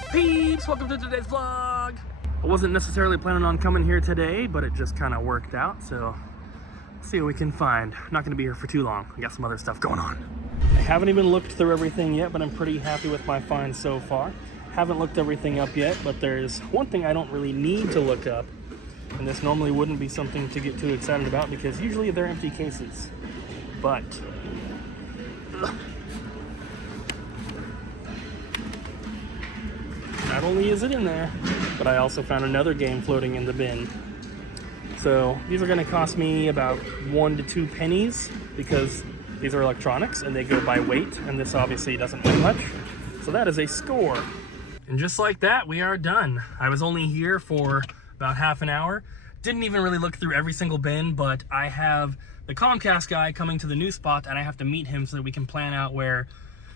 up, peeps? Welcome to today's vlog. I wasn't necessarily planning on coming here today, but it just kind of worked out, so let's see what we can find. I'm not going to be here for too long. I got some other stuff going on. I haven't even looked through everything yet, but I'm pretty happy with my finds so far. Haven't looked everything up yet, but there's one thing I don't really need to look up, and this normally wouldn't be something to get too excited about because usually they're empty cases. But not only is it in there, but I also found another game floating in the bin. So these are going to cost me about 1 to 2 pennies because these are electronics and they go by weight, and this obviously doesn't weigh much. So that is a score. And just like that, we are done. I was only here for about half an hour. Didn't even really look through every single bin, but I have the Comcast guy coming to the new spot and I have to meet him so that we can plan out where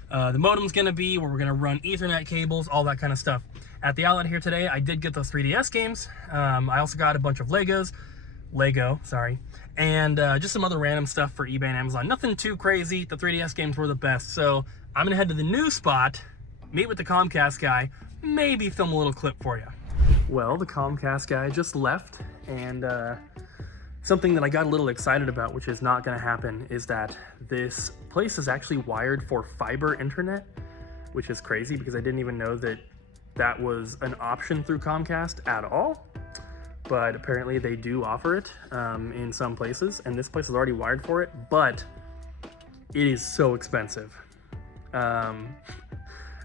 the modem's gonna be, where we're gonna run Ethernet cables, all that kind of stuff. At the outlet here today, I did get those 3DS games. I also got a bunch of Lego, and just some other random stuff for eBay and Amazon. Nothing too crazy. The 3DS games were the best. So I'm gonna head to the new spot, meet with the Comcast guy, maybe film a little clip for you. Well, the Comcast guy just left, and something that I got a little excited about, which is not gonna happen, is that this place is actually wired for fiber internet, which is crazy because I didn't even know that that was an option through Comcast at all. But apparently they do offer it in some places, and this place is already wired for it, but it is so expensive.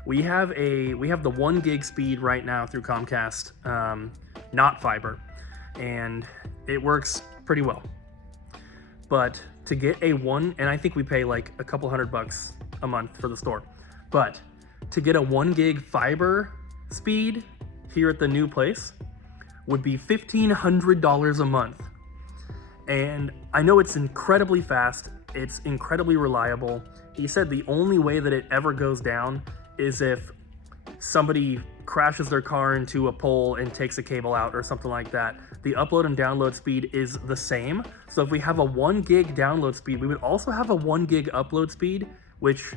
We have the 1 gig speed right now through Comcast, not fiber, and it works pretty well. But to get a and I think we pay like a couple $100 a month for the store, but to get a 1 gig fiber speed here at the new place would be $1,500 a month. And I know it's incredibly fast, it's incredibly reliable. He said the only way that it ever goes down is if somebody crashes their car into a pole and takes a cable out or something like that. The upload and download speed is the same. So if we have a 1 gig download speed, we would also have a 1 gig upload speed, which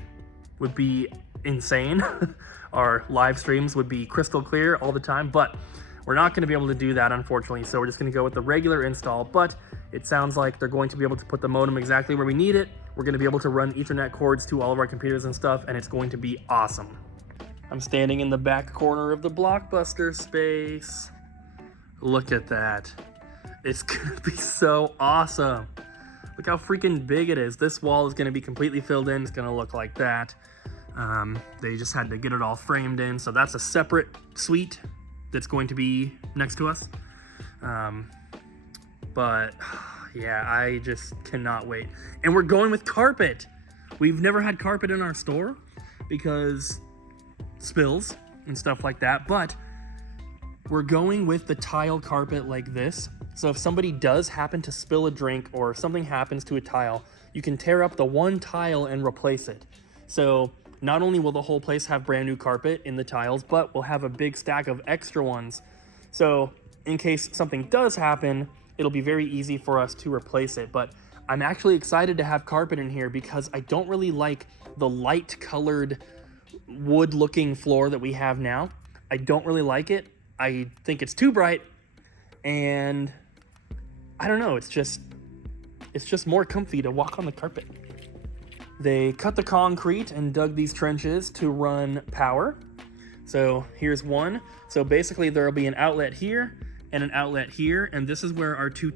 would be insane. Our live streams would be crystal clear all the time, but we're not gonna be able to do that, unfortunately. So we're just gonna go with the regular install, but it sounds like they're going to be able to put the modem exactly where we need it. We're gonna be able to run Ethernet cords to all of our computers and stuff, and it's going to be awesome. I'm standing in the back corner of the Blockbuster space. Look at that. It's gonna be so awesome. Look how freaking big it is. This wall is gonna be completely filled in. It's gonna look like that. They just had to get it all framed in. So that's a separate suite that's going to be next to us. But yeah, I just cannot wait. And we're going with carpet. We've never had carpet in our store because spills and stuff like that, but we're going with the tile carpet like this. So if somebody does happen to spill a drink or something happens to a tile, you can tear up the one tile and replace it. So not only will the whole place have brand new carpet in the tiles, but we'll have a big stack of extra ones. So in case something does happen, it'll be very easy for us to replace it. But I'm actually excited to have carpet in here because I don't really like the light colored wood looking floor that we have now. I don't really like it. I think it's too bright, and I don't know, it's just more comfy to walk on the carpet. They cut the concrete and dug these trenches to run power. So here's one. So basically there'll be an outlet here and an outlet here, and this is where our two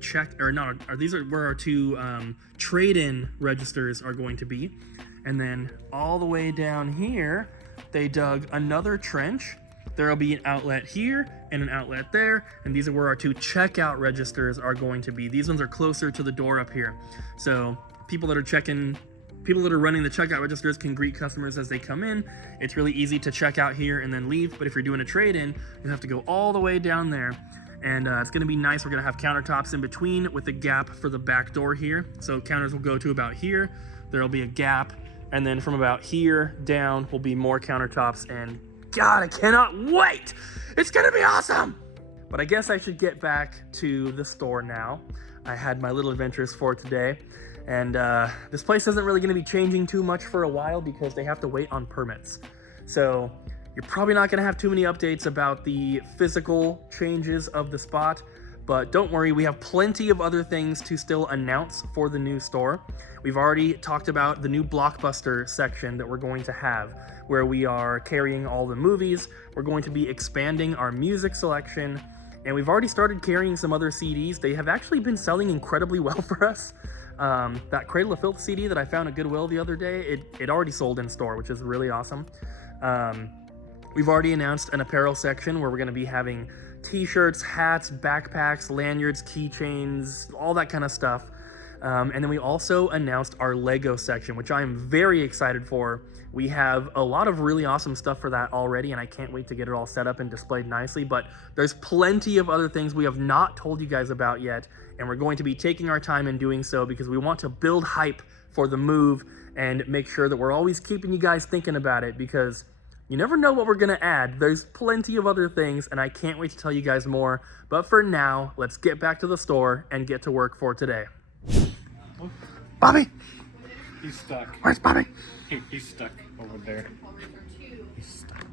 trade-in registers are going to be. And then all the way down here, they dug another trench. There'll be an outlet here and an outlet there, and these are where our 2 checkout registers are going to be. These ones are closer to the door up here. So people that are running the checkout registers can greet customers as they come in. It's really easy to check out here and then leave, but if you're doing a trade-in, you have to go all the way down there. And it's gonna be nice. We're gonna have countertops in between with a gap for the back door here. So counters will go to about here. There'll be a gap, and then from about here down will be more countertops, and God, I cannot wait! It's gonna be awesome! But I guess I should get back to the store now. I had my little adventures for today, and this place isn't really gonna be changing too much for a while because they have to wait on permits. So You're probably not going to have too many updates about the physical changes of the spot, but don't worry, we have plenty of other things to still announce for the new store. We've already talked about the new Blockbuster section that we're going to have, where we are carrying all the movies. We're going to be expanding our music selection, and we've already started carrying some other CDs. They have actually been selling incredibly well for us. That Cradle of Filth CD that I found at Goodwill the other day, it already sold in store, which is really awesome. We've already announced an apparel section where we're going to be having t-shirts, hats, backpacks, lanyards, keychains, all that kind of stuff. And then we also announced our Lego section, which I am very excited for. We have a lot of really awesome stuff for that already, and I can't wait to get it all set up and displayed nicely. But there's plenty of other things we have not told you guys about yet, and we're going to be taking our time in doing so because we want to build hype for the move and make sure that we're always keeping you guys thinking about it, because you never know what we're going to add. There's plenty of other things, and I can't wait to tell you guys more. But for now, let's get back to the store and get to work for today. Bobby! He's stuck. Where's Bobby? He's stuck over there. He's stuck.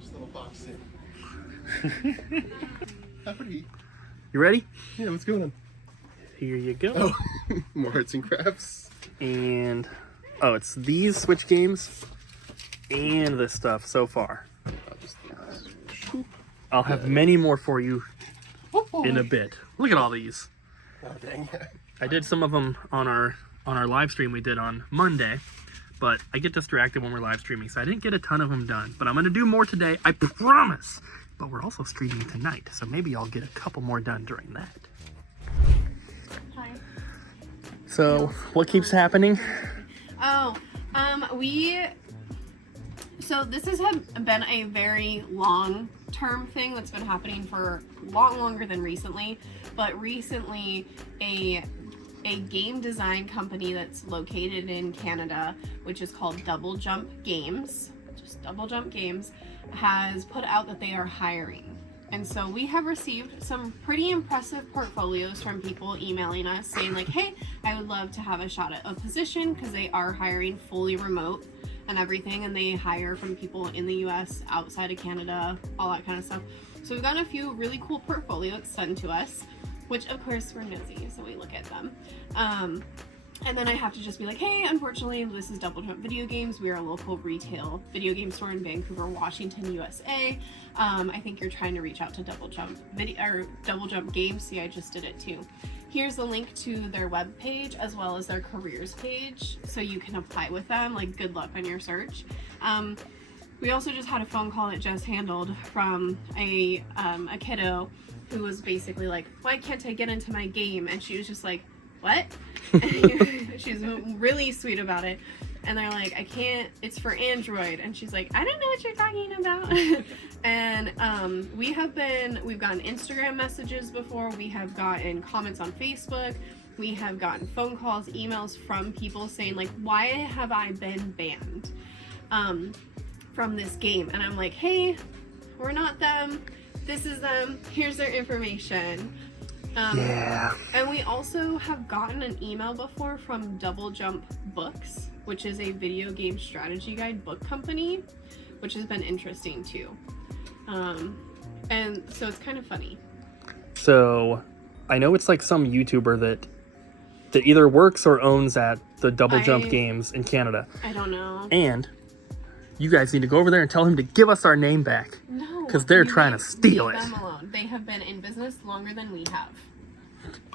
Just a little box in. Howdy. You ready? Yeah, what's going on? Here you go. Oh, more arts and crafts. And, oh, it's these Switch games and this stuff so far. I'll have many more for you in a bit. Look at all these. Oh, dang. I did some of them on our live stream we did on Monday, but I get distracted when we're live streaming, so I didn't get a ton of them done. But I'm going to do more today, I promise. But we're also streaming tonight, so maybe I'll get a couple more done during that. Hi. So, what keeps happening? Oh, so this has been a very long-term thing that's been happening for longer than recently, but recently a game design company that's located in Canada, which is called Double Jump Games, just Double Jump Games, has put out that they are hiring. And so we have received some pretty impressive portfolios from people emailing us saying like, hey, I would love to have a shot at a position, because they are hiring fully remote and everything, and they hire from people in the US, outside of Canada, all that kind of stuff. So we've gotten a few really cool portfolios sent to us, which of course we're nosy, so we look at them. And then I have to just be like, hey, unfortunately, this is Double Jump Video Games. We are a local retail video game store in Vancouver, Washington, USA. I think you're trying to reach out to Double Jump Games. See, I just did it too. Here's the link to their webpage as well as their careers page, so you can apply with them. Like, good luck on your search. We also just had a phone call that Jess handled from a kiddo who was basically like, why can't I get into my game? And she was just like, what? She's really sweet about it. And they're like, I can't, it's for Android. And she's like, I don't know what you're talking about. And we've gotten Instagram messages before. We have gotten comments on Facebook. We have gotten phone calls, emails from people saying like, why have I been banned from this game? And I'm like, hey, we're not them. This is them. Here's their information. Yeah. And we also have gotten an email before from Double Jump Books, which is a video game strategy guide book company, which has been interesting too. And so it's kind of funny. So I know it's like some YouTuber that either works or owns at the Double Jump Games in Canada. I don't know. And you guys need to go over there and tell him to give us our name back. No. Because they're trying to steal it. Leave them alone. They have been in business longer than we have.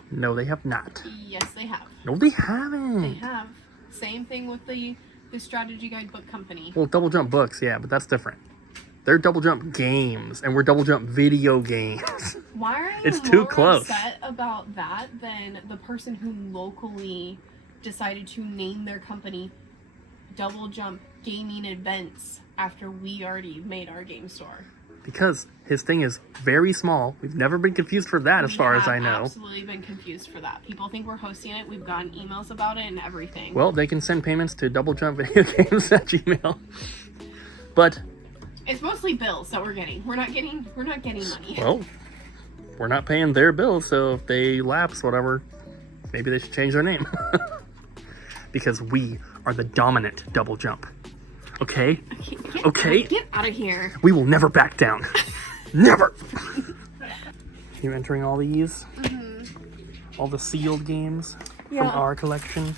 No, they have not. Yes, they have. No, they haven't. They have. Same thing with the strategy guide book company. Well, Double Jump Books, yeah, but that's different. They're Double Jump Games, and we're Double Jump Video Games. Why are you It's too more close. upset about that than the person who locally decided to name their company Double Jump Gaming Events after we already made our game store? Because his thing is very small. We've never been confused for that, as far as I know. We have absolutely been confused for that. People think we're hosting it. We've gotten emails about it and everything. Well, they can send payments to doublejumpvideogames@gmail. But it's mostly bills that we're getting. We're not getting money. well, we're not paying their bills, so if they lapse, whatever, maybe they should change their name. Because we are the dominant Double Jump. Okay? Get, Okay. Get out of here. We will never back down. Never! You entering all these? All the sealed games from our collection?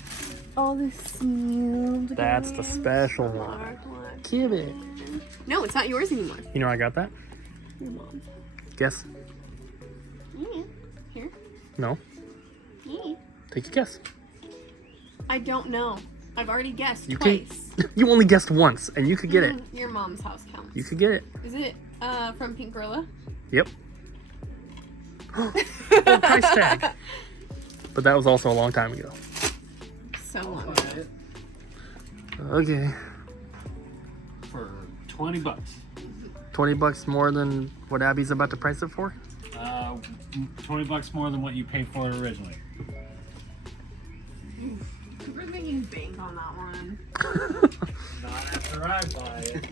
All the sealed That's the special one. Give it. No, it's not yours anymore. You know where I got that? Your mom's. Guess? Yeah. Here. No. Yeah. Take a guess. I don't know. I've already guessed You twice. You only guessed once, and you could get it. Your mom's house counts. You could get it. Is it from Pink Gorilla? Yep. Oh, price tag. But that was also a long time ago. So long ago. Okay. For 20 bucks. 20 bucks more than what Abby's about to price it for? 20 bucks more than what you paid for it originally. We're making bank on that one. Not after I buy it.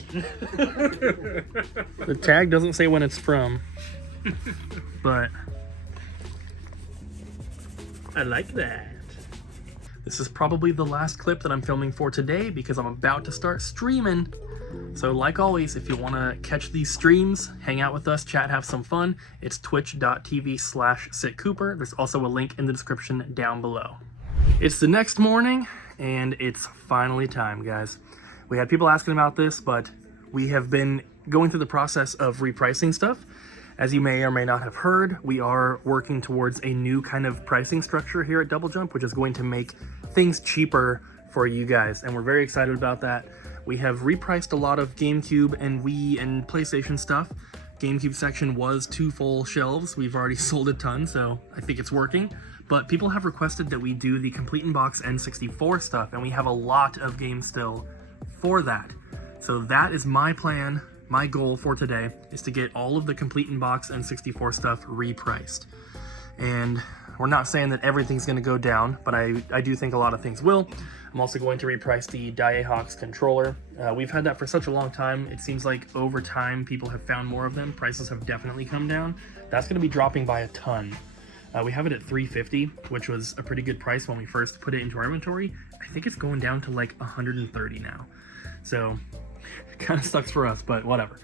The tag doesn't say when it's from, but I like that. This is probably the last clip that I'm filming for today because I'm about to start streaming. So like always, if you want to catch these streams, hang out with us, chat, have some fun, it's twitch.tv/SitCooper. There's also a link in the description down below. It's the next morning, and it's finally time, guys. We had people asking about this, but we have been going through the process of repricing stuff. As you may or may not have heard, we are working towards a new kind of pricing structure here at Double Jump, which is going to make things cheaper for you guys, and we're very excited about that. We have repriced a lot of GameCube and Wii and PlayStation stuff. GameCube section was 2 full shelves. We've already sold a ton, so I think it's working. But people have requested that we do the Complete in Box N64 stuff, and we have a lot of games still for that. So that is my plan, my goal for today, is to get all of the Complete in Box N64 stuff repriced. And we're not saying that everything's going to go down, but I do think a lot of things will. I'm also going to reprice the Diehawks controller. We've had that for such a long time. It seems like over time people have found more of them. Prices have definitely come down. That's going to be dropping by a ton. We have it at $350, which was a pretty good price when we first put it into our inventory. I think it's going down to like $130 now. So it kind of sucks for us, but whatever.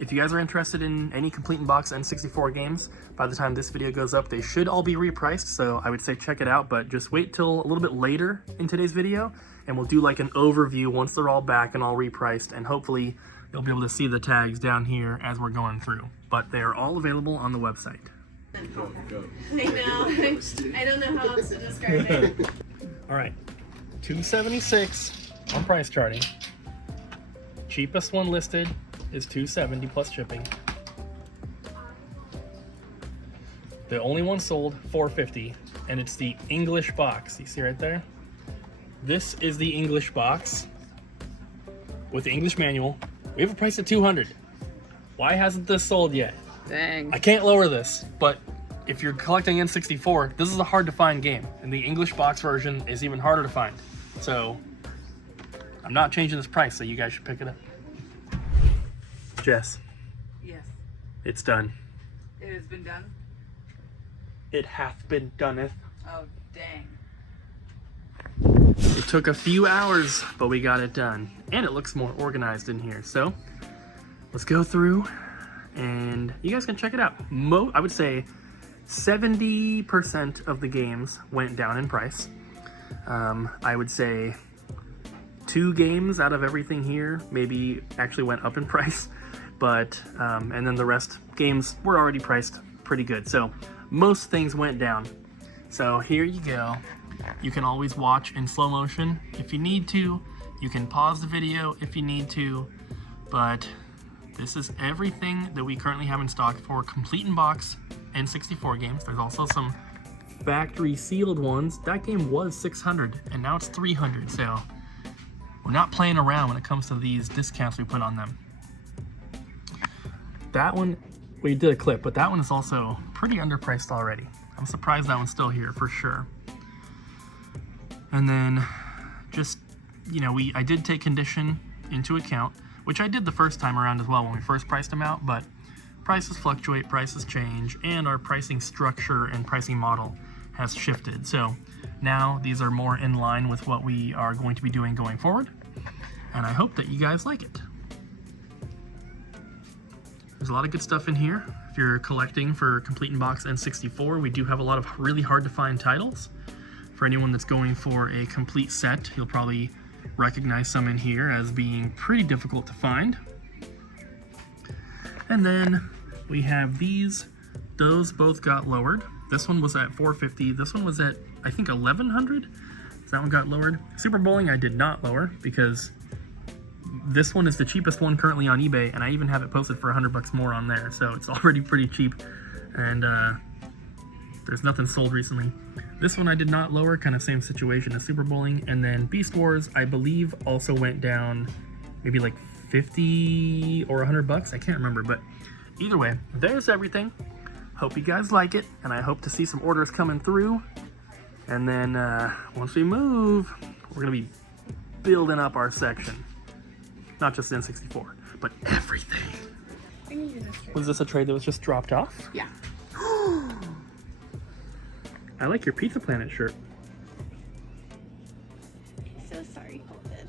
If you guys are interested in any Complete in Box N64 games, by the time this video goes up, they should all be repriced. So I would say check it out, but just wait till a little bit later in today's video, and we'll do like an overview once they're all back and all repriced, and hopefully you'll be able to see the tags down here as we're going through. But they are all available on the website. I know. I don't know how else to describe it. All right, $276 on price charting. Cheapest one listed is $270 plus shipping. The only one sold, $450, and it's the English box. You see right there? This is the English box with the English manual. We have a price at $200. Why hasn't this sold yet? Dang. I can't lower this, but if you're collecting N64, this is a hard to find game, and the English box version is even harder to find. So I'm not changing this price, so you guys should pick it up. Jess, Yes. it's done. It has been done? It hath been doneth. Oh, dang. It took a few hours, but we got it done. And it looks more organized in here. So let's go through and you guys can check it out. I would say 70% of the games went down in price. I would say 2 games out of everything here maybe actually went up in price, but and then the rest games were already priced pretty good. So most things went down. So here you go. You can always watch in slow motion if you need to. You can pause the video if you need to, but this is everything that we currently have in stock for Complete in Box N64 games. There's also some factory sealed ones. That game was $600 and now it's $300, so we're not playing around when it comes to these discounts we put on them. That one, we did a clip, but that one is also pretty underpriced already. I'm surprised that one's still here for sure. And then just, you know, I did take condition into account, which I did the first time around as well when we first priced them out, but prices fluctuate, prices change, and our pricing structure and pricing model has shifted. So now these are more in line with what we are going to be doing going forward. and I hope that you guys like it. There's a lot of good stuff in here. If you're collecting for Complete in Box N64, we do have a lot of really hard to find titles. For anyone that's going for a complete set, you'll probably recognize some in here as being pretty difficult to find. And then we have these. Those both got lowered. This one was at $450. This one was at, I think, $1,100. So that one got lowered. Super Bowling I did not lower because this one is the cheapest one currently on eBay, and I even have it posted for $100 more on there. So it's already pretty cheap, and there's nothing sold recently. This one I did not lower, kind of same situation as Super Bowling. And then Beast Wars, I believe, also went down maybe like 50 or $100. I can't remember, but either way, there's everything. Hope you guys like it, and I hope to see some orders coming through. And then once we move, we're gonna be building up our section. Not just N64, but everything. I need you to straight. Was this a tray that was just dropped off? Yeah. I like your Pizza Planet shirt. So sorry, Colton.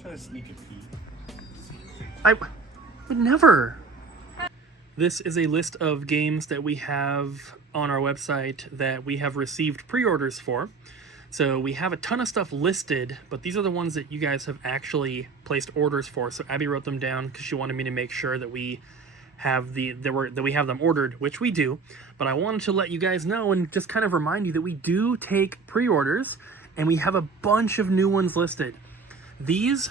Try to sneak a peek. I would never. This is a list of games that we have on our website that we have received pre-orders for. So we have a ton of stuff listed, but these are the ones that you guys have actually placed orders for. So Abby wrote them down because she wanted me to make sure that we have them ordered, which we do. But I wanted to let you guys know and just kind of remind you that we do take pre-orders, and we have a bunch of new ones listed. These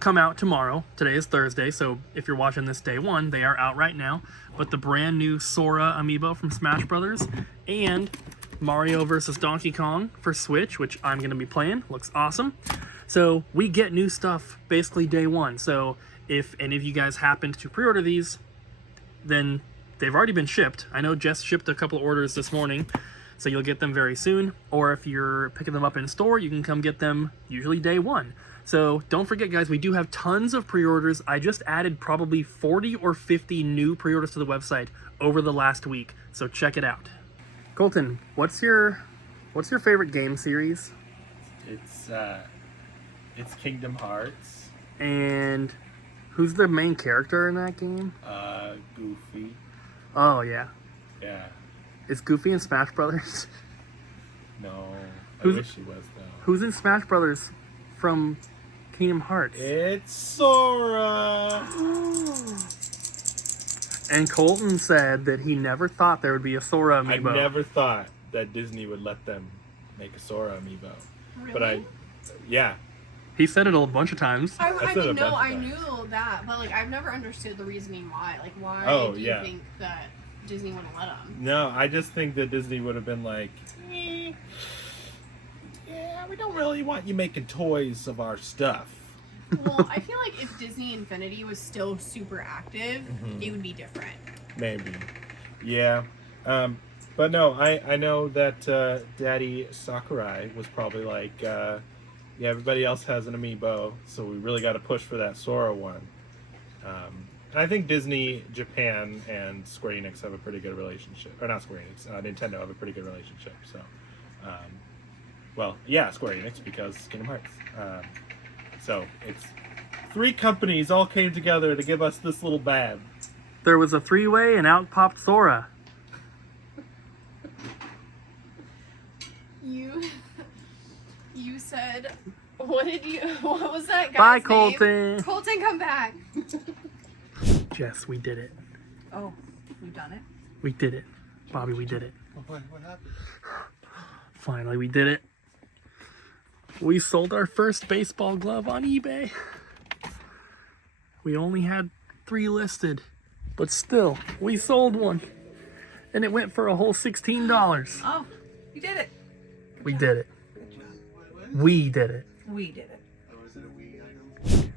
come out tomorrow. Today is Thursday, so if you're watching this day one, they are out right now. But the brand new Sora Amiibo from Smash Brothers and Mario vs. Donkey Kong for Switch, which I'm going to be playing. Looks awesome. So we get new stuff basically day one. So if any of you guys happened to pre-order these, then they've already been shipped. I know Jess shipped a couple of orders this morning, so you'll get them very soon. Or if you're picking them up in store, you can come get them usually day one. So don't forget, guys, we do have tons of pre-orders. I just added probably 40 or 50 new pre-orders to the website over the last week, so check it out. Colton, what's your favorite game series? It's Kingdom Hearts. And who's the main character in that game? Goofy. Oh, yeah. Yeah. Is Goofy in Smash Brothers? No. I Who's- wish he was though. Who's in Smash Brothers from Kingdom Hearts? It's Sora. And Colton said that he never thought there would be a Sora I Amiibo. never thought that Disney would let them make a Sora Amiibo. Really? But yeah. He said it a bunch of times. I said a mean, no, bunch of I times. knew that, but like I've never understood the reasoning why. Like, why Oh, do yeah. you think that Disney wouldn't let them? No, I just think that Disney would have been like, yeah, we don't really want you making toys of our stuff. Well, I feel like if Disney Infinity was still super active, Mhm. it would be different. Maybe. Yeah. But no, I know that Daddy Sakurai was probably like, yeah, everybody else has an Amiibo, so we really got to push for that Sora one. And I think Disney, Japan, and Square Enix have a pretty good relationship. Or not Square Enix, Nintendo have a pretty good relationship. So, well, yeah, Square Enix, because Kingdom Hearts. So, it's 3 companies all came together to give us this little bag. There was a 3-way and out popped Sora. You said, what was that guy's Bye, name? Colton. Colton, come back. Jess, we did it. Oh, we've done it. We did it. Bobby, we did it. What happened? Finally, we did it. We sold our first baseball glove on eBay. We only had 3 listed, but still, we sold one. And it went for a whole $16. Oh, you did it. We did it. We did it. We did it.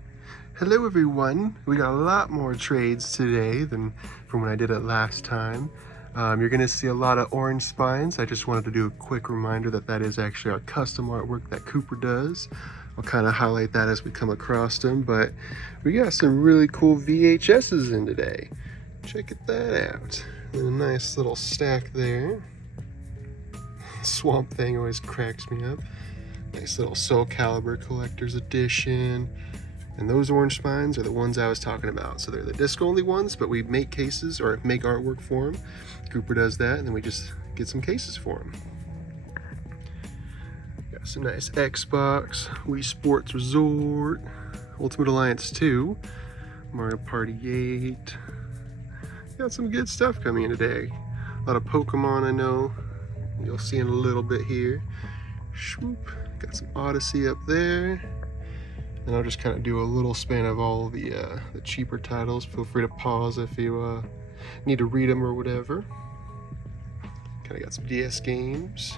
Hello everyone. We got a lot more trades today than from when I did it last time. You're going to see a lot of orange spines. I just wanted to do a quick reminder that that is actually our custom artwork that Cooper does. I'll kind of highlight that as we come across them, but we got some really cool VHSs in today. Check that out. And a nice little stack there. Swamp Thing always cracks me up. Nice little Soul Calibur Collector's Edition. And those orange spines are the ones I was talking about. So they're the disc only ones, but we make cases or make artwork for them. Cooper does that, and then we just get some cases for them. Got some nice Xbox, Wii Sports Resort, Ultimate Alliance 2, Mario Party 8. Got some good stuff coming in today. A lot of Pokemon, I know. You'll see in a little bit here. Swoop. Got some Odyssey up there. And I'll just kind of do a little span of all the cheaper titles. Feel free to pause if you need to read them or whatever. Kind of got some DS games.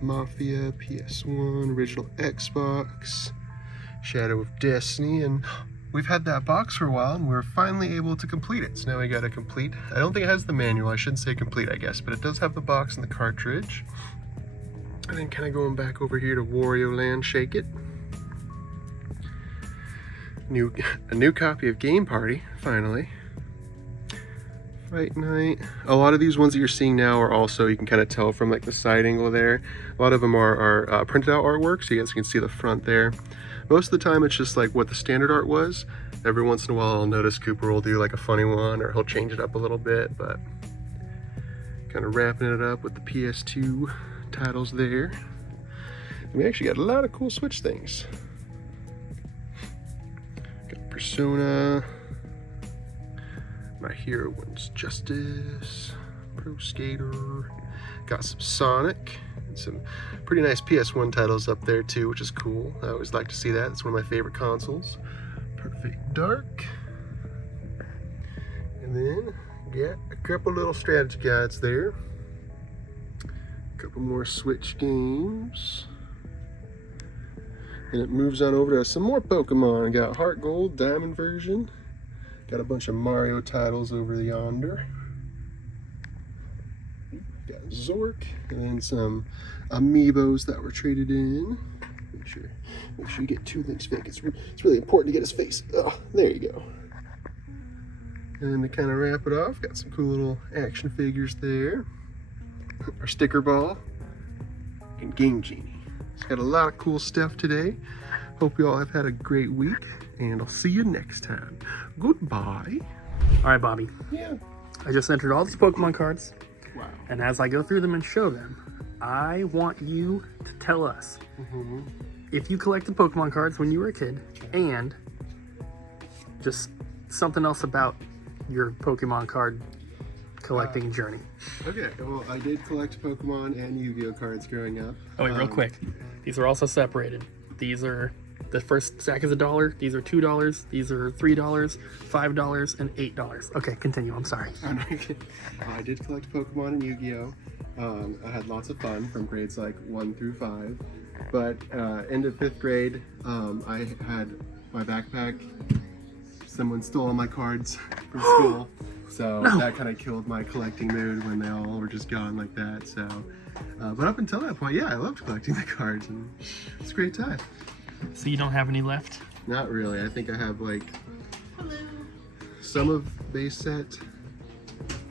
Mafia, PS1, original Xbox, Shadow of Destiny, and we've had that box for a while and we're finally able to complete it. So now we got a complete, I don't think it has the manual, I shouldn't say complete I guess, but it does have the box and the cartridge. And then kind of going back over here to Wario Land Shake It. A new copy of Game Party, finally. Fight Night. A lot of these ones that you're seeing now are also, you can kind of tell from like the side angle there. A lot of them are printed out artwork, so you guys can see the front there. Most of the time it's just like what the standard art was. Every once in a while I'll notice Cooper will do like a funny one or he'll change it up a little bit, but kind of wrapping it up with the PS2 titles there. And we actually got a lot of cool Switch things. Got Persona, My Hero Wins Justice, Pro Skater, got some Sonic, and some pretty nice PS1 titles up there too, which is cool. I always like to see that. It's one of my favorite consoles. Perfect Dark. And then got a couple little strategy guides there. A couple more Switch games. And it moves on over to some more Pokemon. Got Heart Gold, Diamond version. Got a bunch of Mario titles over yonder. Got Zork, and then some Amiibos that were traded in. Make sure you get two links fake. It's really important to get his face. Oh, there you go. And then to kind of wrap it off, got some cool little action figures there. Our sticker ball and Game Genie. It's got a lot of cool stuff today. Hope you all have had a great week, and I'll see you next time. Goodbye. All right, Bobby. Yeah. I just entered all these Pokemon cards, Wow. and as I go through them and show them, I want you to tell us if you collected Pokemon cards when you were a kid, and just something else about your Pokemon card collecting journey. Okay, well, I did collect Pokemon and Yu-Gi-Oh cards growing up. Oh wait, real quick. These are also separated. These are, the first stack is $1, these are $2, these are $3, $5, and $8. Okay, continue, I'm sorry. I did collect Pokemon and Yu-Gi-Oh! I had lots of fun from grades like 1 through 5. But end of 5th grade, I had my backpack. Someone stole all my cards from school. So that kind of killed my collecting mood when they all were just gone like that. So, but up until that point, yeah, I loved collecting the cards, and it's a great time. So you don't have any left? Not really. I think I have like some of base set,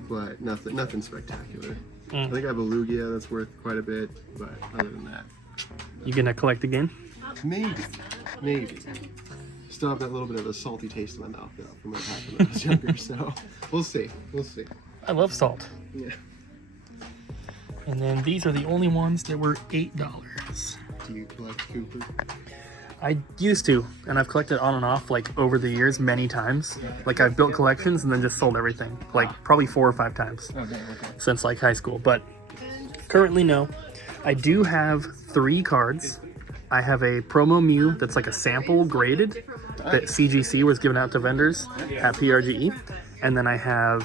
but nothing spectacular. I think I have a Lugia that's worth quite a bit, but other than that, You gonna collect again? maybe. Still have that little bit of a salty taste in my mouth though from what happened when I was younger. So we'll see. I love salt. Yeah. And then these are the only ones that were $8. Do you collect Cooper? I used to, and I've collected on and off like over the years many times. Like I've built collections and then just sold everything, like probably 4 or 5 times since like high school. But currently no. I do have 3 cards. I have a promo Mew that's like a sample graded that CGC was given out to vendors at PRGE, and then I have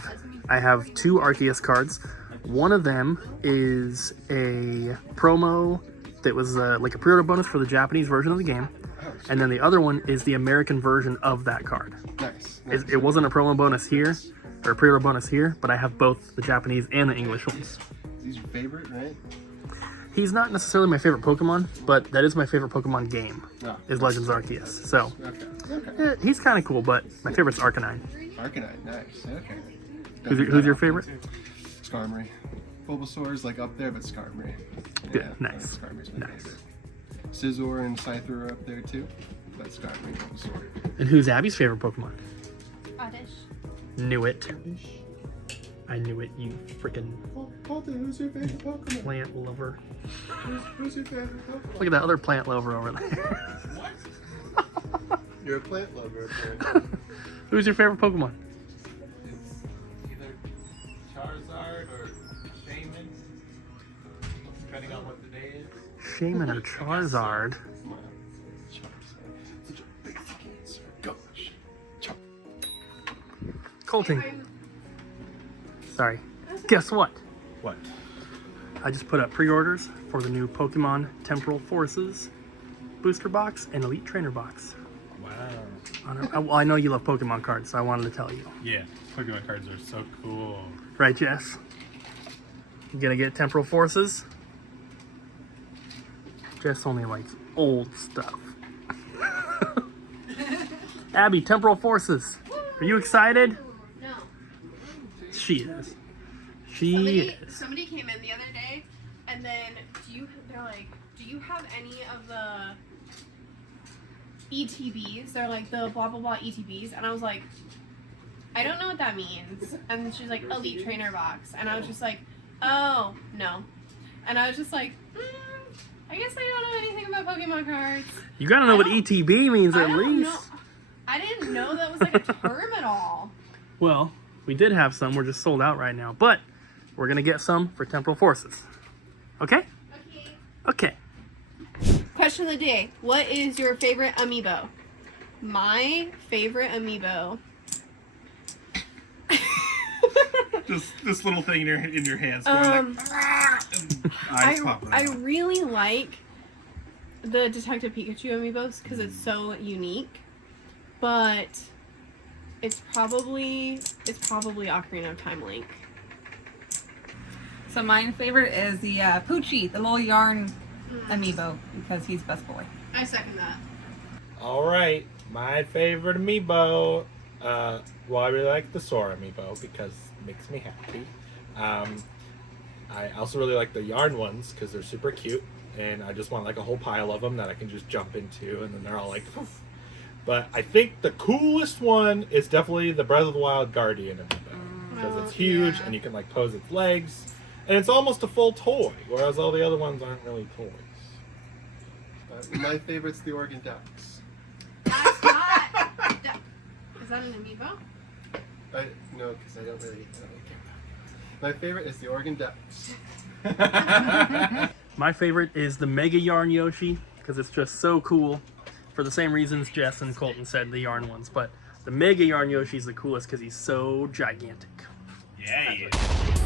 2 Arceus cards. One of them is a promo that was like a pre-order bonus for the Japanese version of the game, and then the other one is the American version of that card. Nice. It wasn't a promo bonus here, or a pre-order bonus here, but I have both the Japanese and the English ones. These are your favorite, right? He's not necessarily my favorite Pokemon, but that is my favorite Pokemon game, is Legends Arceus. So, he's kind of cool, but my favorite's Arcanine. Arcanine, nice. Okay. Who's your favorite? Skarmory. Bulbasaur's like up there, but Skarmory. Good, nice, Skarmory's my nice. favorite. Scizor and Scyther are up there too, but Skarmory, Bulbasaur. And who's Abby's favorite Pokemon? Oddish. Knew it. I knew it, you freaking Colton, who's your favorite Pokemon? plant lover. Who's your favorite Pokemon? Look at that other plant lover over there. You're a plant lover, apparently. Who's your favorite Pokemon? It's either Charizard or Shaman, depending on what the day is. Shaman or Charizard? Come on. Charizard. Such a basic answer. Gosh. Colton. Sorry. Guess what? What? I just put up pre-orders for the new Pokemon Temporal Forces booster box and Elite Trainer box. Wow. Well, I know you love Pokemon cards, so I wanted to tell you. Yeah, Pokemon cards are so cool. Right, Jess? You gonna get Temporal Forces? Jess only likes old stuff. Abby, Temporal Forces. Are you excited? No. She is. She is. Somebody came in the other day, and then they're like, do you have any of the ETBs? They're like the blah blah blah ETBs, and I was like, I don't know what that means. And she's like, Elite Trainer box, and I was just like, oh no, and I was just like, I guess I don't know anything about Pokemon cards. You gotta know what ETB means I at don't least. know. I didn't know that was like a term at all. Well, we did have some. We're just sold out right now, but we're gonna get some for Temporal Forces. Okay? Okay. Okay. Question of the day. What is your favorite amiibo? My favorite amiibo. Just this little thing in your hands. I really like the Detective Pikachu amiibos because it's so unique, but it's probably Ocarina of Time Link. So my favorite is the Poochie, the little yarn amiibo, because he's best boy. I second that. All right, my favorite amiibo. Well, I really like the Sora Amiibo because it makes me happy. I also really like the yarn ones because they're super cute, and I just want like a whole pile of them that I can just jump into, and then they're all like. Poof. But I think the coolest one is definitely the Breath of the Wild Guardian Amiibo because it's huge and you can like pose its legs, and it's almost a full toy, whereas all the other ones aren't really toys. My favorite's the Oregon Ducks. That's not. Is that an amiibo? No, because I don't really care about it. My favorite is the Oregon Ducks. My favorite is the Mega Yarn Yoshi because it's just so cool. For the same reasons Jess and Colton said, the yarn ones, but the Mega Yarn Yoshi is the coolest because he's so gigantic. Yeah, he is.